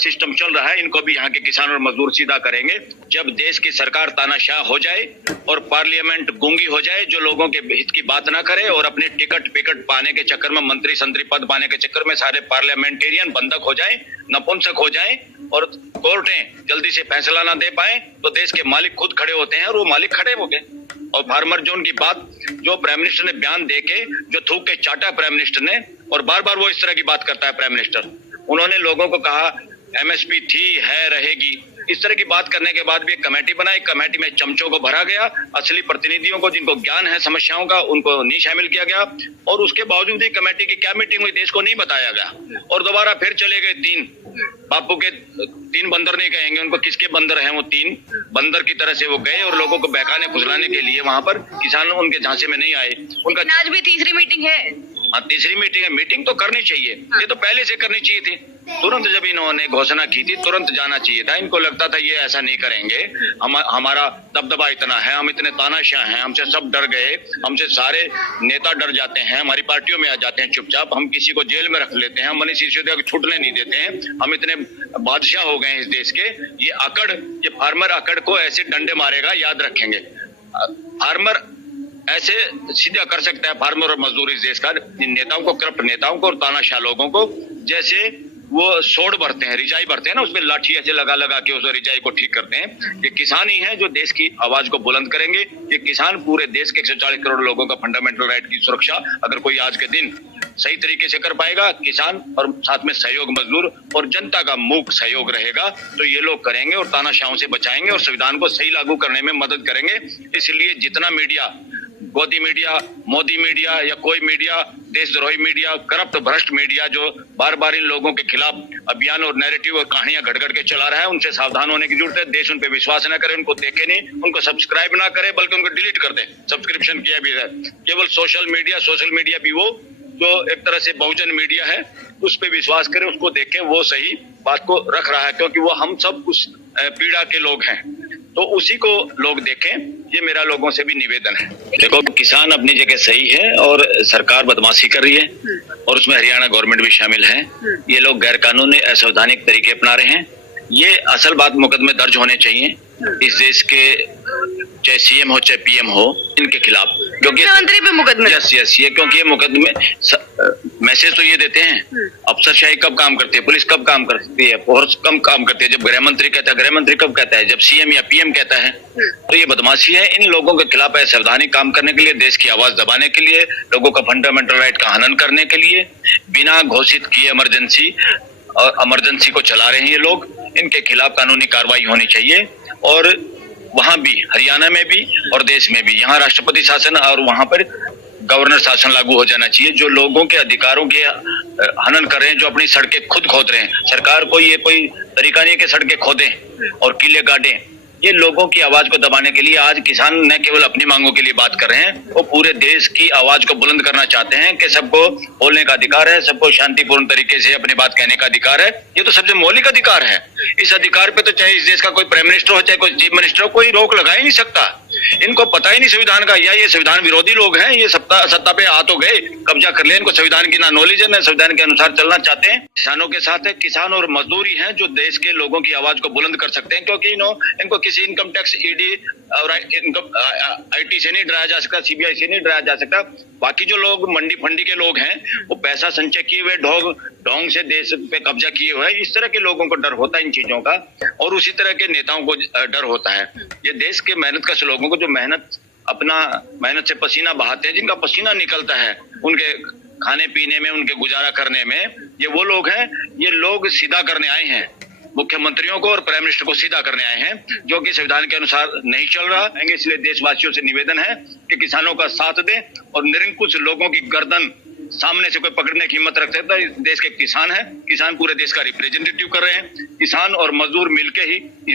System चल रहा है इनको भी यहाँ के किसान और मजदूर सीधा करेंगे। जब देश की सरकार तानाशाह हो जाए और पार्लियामेंट गूंगी हो जाए, जो लोगों के हित की बात ना करे और अपने टिकट पिकट पाने के चक्कर में, मंत्री संतरी पद पाने के चक्कर में सारे पार्लियामेंटेरियन बंधक हो जाए, नपुंसक हो जाए और कोर्टें जल्दी से फैसला ना दे पाए, तो देश के मालिक खुद खड़े होते हैं और वो मालिक खड़े हो गए। और फार्मर जोन की बात जो प्राइम मिनिस्टर ने बयान देके जो थूक के चाटा प्राइम मिनिस्टर ने, और बार बार वो इस तरह की बात करता है प्राइम मिनिस्टर। उन्होंने लोगों को कहा एमएसपी थी, है, रहेगी, इस तरह की बात करने के बाद भी एक कमेटी बनाई, कमेटी में चमचों को भरा गया, असली प्रतिनिधियों को जिनको ज्ञान है समस्याओं का उनको नहीं शामिल किया गया, और उसके बावजूद भी कमेटी की क्या मीटिंग हुई देश को नहीं बताया गया। और दोबारा फिर चले गए तीन, बापू के तीन बंदर नहीं कहेंगे उनको, किसके बंदर हैं वो, तीन बंदर की तरह से वो गए और लोगों को बहकाने फुसलाने के लिए वहां पर किसान उनके झांसे में नहीं आए। उनका आज भी तीसरी मीटिंग है। हाँ, तीसरी मीटिंग है। मीटिंग तो करनी चाहिए, ये तो पहले से करनी चाहिए थी। तुरंत जब इन्होंने घोषणा की थी तुरंत जाना चाहिए था। इनको लगता था ये ऐसा नहीं करेंगे, हमारा दबदबा इतना है, हम इतने तानाशाह हैं, हमसे सब डर गए, हमसे सारे नेता डर जाते हैं, हमारी पार्टियों में आ जाते हैं चुपचाप, हम किसी को जेल में रख लेते हैं, हम मनीष सिसोदिया को छूटने नहीं देते हैं, हम इतने बादशाह हो गए हैं इस देश के। ये अकड़, ये फार्मर अकड़ को ऐसे डंडे मारेगा, याद रखेंगे। फार्मर ऐसे सीधा कर सकता है, फार्मर और मजदूर इस देश का, इन नेताओं को, करप्ट नेताओं को और तानाशाह लोगों को, जैसे वो सोड भरते हैं, रिजाई भरते हैं ना, उसमें लाठी ऐसे लगा लगा के उस रिजाई को ठीक करते हैं। ये किसान ही है जो देश की आवाज को बुलंद करेंगे। ये किसान पूरे देश के 140 करोड़ लोगों का फंडामेंटल राइट की सुरक्षा अगर कोई आज के दिन सही तरीके से कर पाएगा, किसान और साथ में सहयोग मजदूर और जनता का मूक सहयोग रहेगा, तो ये लोग करेंगे और तानाशाहों से बचाएंगे और संविधान को सही लागू करने में मदद करेंगे। इसलिए जितना मीडिया, गोदी मीडिया, मोदी मीडिया या कोई मीडिया, देशद्रोही मीडिया, करप्ट भ्रष्ट मीडिया जो बार बार इन लोगों के खिलाफ अभियान और नैरेटिव और कहानियां घड़ के चला रहा है, उनसे सावधान होने की जरूरत है। देश उन पे विश्वास न करे, उनको देखे नहीं, उनको सब्सक्राइब ना करे, बल्कि उनको डिलीट कर दे। सब्सक्रिप्शन किया भी है। केवल सोशल मीडिया भी वो जो एक तरह से बहुजन मीडिया है, उस पे विश्वास करे, उसको देखे, वो सही बात को रख रहा है, क्योंकि वो हम सब उस पीड़ा के लोग हैं, तो उसी को लोग देखें। ये मेरा लोगों से भी निवेदन है। देखो, किसान अपनी जगह सही है और सरकार बदमाशी कर रही है और उसमें हरियाणा गवर्नमेंट भी शामिल है। ये लोग गैर कानूनी असंवैधानिक तरीके अपना रहे हैं। ये असल बात मुकदमे दर्ज होने चाहिए इस देश के, चाहे सीएम हो चाहे पीएम हो, इनके खिलाफ, क्योंकि मुख्यमंत्री पे मुकदमे। यस, ये क्योंकि ये मुकदमे मैसेज तो ये देते हैं, अफसरशाही कब काम करती है, पुलिस कब काम करती है, फोर्स कम काम करती है, जब गृह मंत्री कहता है, गृह मंत्री कब कहता है, जब सीएम या पीएम कहता है। तो ये बदमाशी है। इन लोगों के खिलाफ असंवैधानिक काम करने के लिए, देश की आवाज दबाने के लिए, लोगों का फंडामेंटल राइट का हनन करने के लिए, बिना घोषित किए इमरजेंसी को चला रहे हैं ये लोग। इनके खिलाफ कानूनी कार्रवाई होनी चाहिए और वहां भी, हरियाणा में भी और देश में भी, यहाँ राष्ट्रपति शासन और वहां पर गवर्नर शासन लागू हो जाना चाहिए। जो लोगों के अधिकारों के हनन कर रहे हैं, जो अपनी सड़कें खुद खोद रहे हैं, सरकार को ये कोई तरीका नहीं है कि सड़कें खोदें और किले गाड़ें। ये लोगों की आवाज को दबाने के लिए आज किसान न केवल अपनी मांगों के लिए बात कर रहे हैं, वो पूरे देश की आवाज को बुलंद करना चाहते हैं कि सबको बोलने का अधिकार है, सबको शांतिपूर्ण तरीके से अपनी बात कहने का अधिकार है। ये तो सबसे मौलिक अधिकार है। इस अधिकार पे तो चाहे इस देश का कोई प्राइम मिनिस्टर हो, चाहे कोई चीफ मिनिस्टर हो, कोई रोक लगा ही नहीं सकता। इनको पता ही नहीं संविधान का, या ये संविधान विरोधी लोग हैं, ये सत्ता पे आ तो गए, कब्जा कर ले, इनको संविधान की ना नॉलेज है, ना संविधान के अनुसार चलना चाहते हैं। किसानों के साथ है, किसान और मजदूर ही हैं जो देश के लोगों की आवाज को बुलंद कर सकते हैं, क्योंकि इनको किसी इनकम टैक्स, ईडी और आईटी से नहीं डराया जा सकता, सीबीआई से नहीं डराया जा सकता। बाकी जो लोग मंडी फंडी के लोग हैं, वो पैसा संचय किए हुए, ढोंग से देश पे कब्जा किए हुए हैं, इस तरह के लोगों को डर होता है इन चीजों का, और उसी तरह के नेताओं को डर होता है। ये देश के मेहनतकश लोगों को, जो मेहनत से पसीना बहाते हैं, जिनका पसीना निकलता है उनके खाने पीने में, उनके गुजारा करने में, ये वो लोग हैं। ये लोग सीधा करने आए हैं, मुख्यमंत्रियों को और प्राइम मिनिस्टर को सीधा करने आए हैं, जो कि संविधान के अनुसार नहीं चल रहा है। इसलिए देशवासियों से निवेदन है कि किसानों का साथ दें और निरंकुश लोगों की गर्दन सामने से कोई पकड़ने की हिम्मत रख सकता है। देश के किसान है, किसान पूरे देश का रिप्रेजेंटेटिव कर रहे हैं। किसान और मजदूर मिलके ही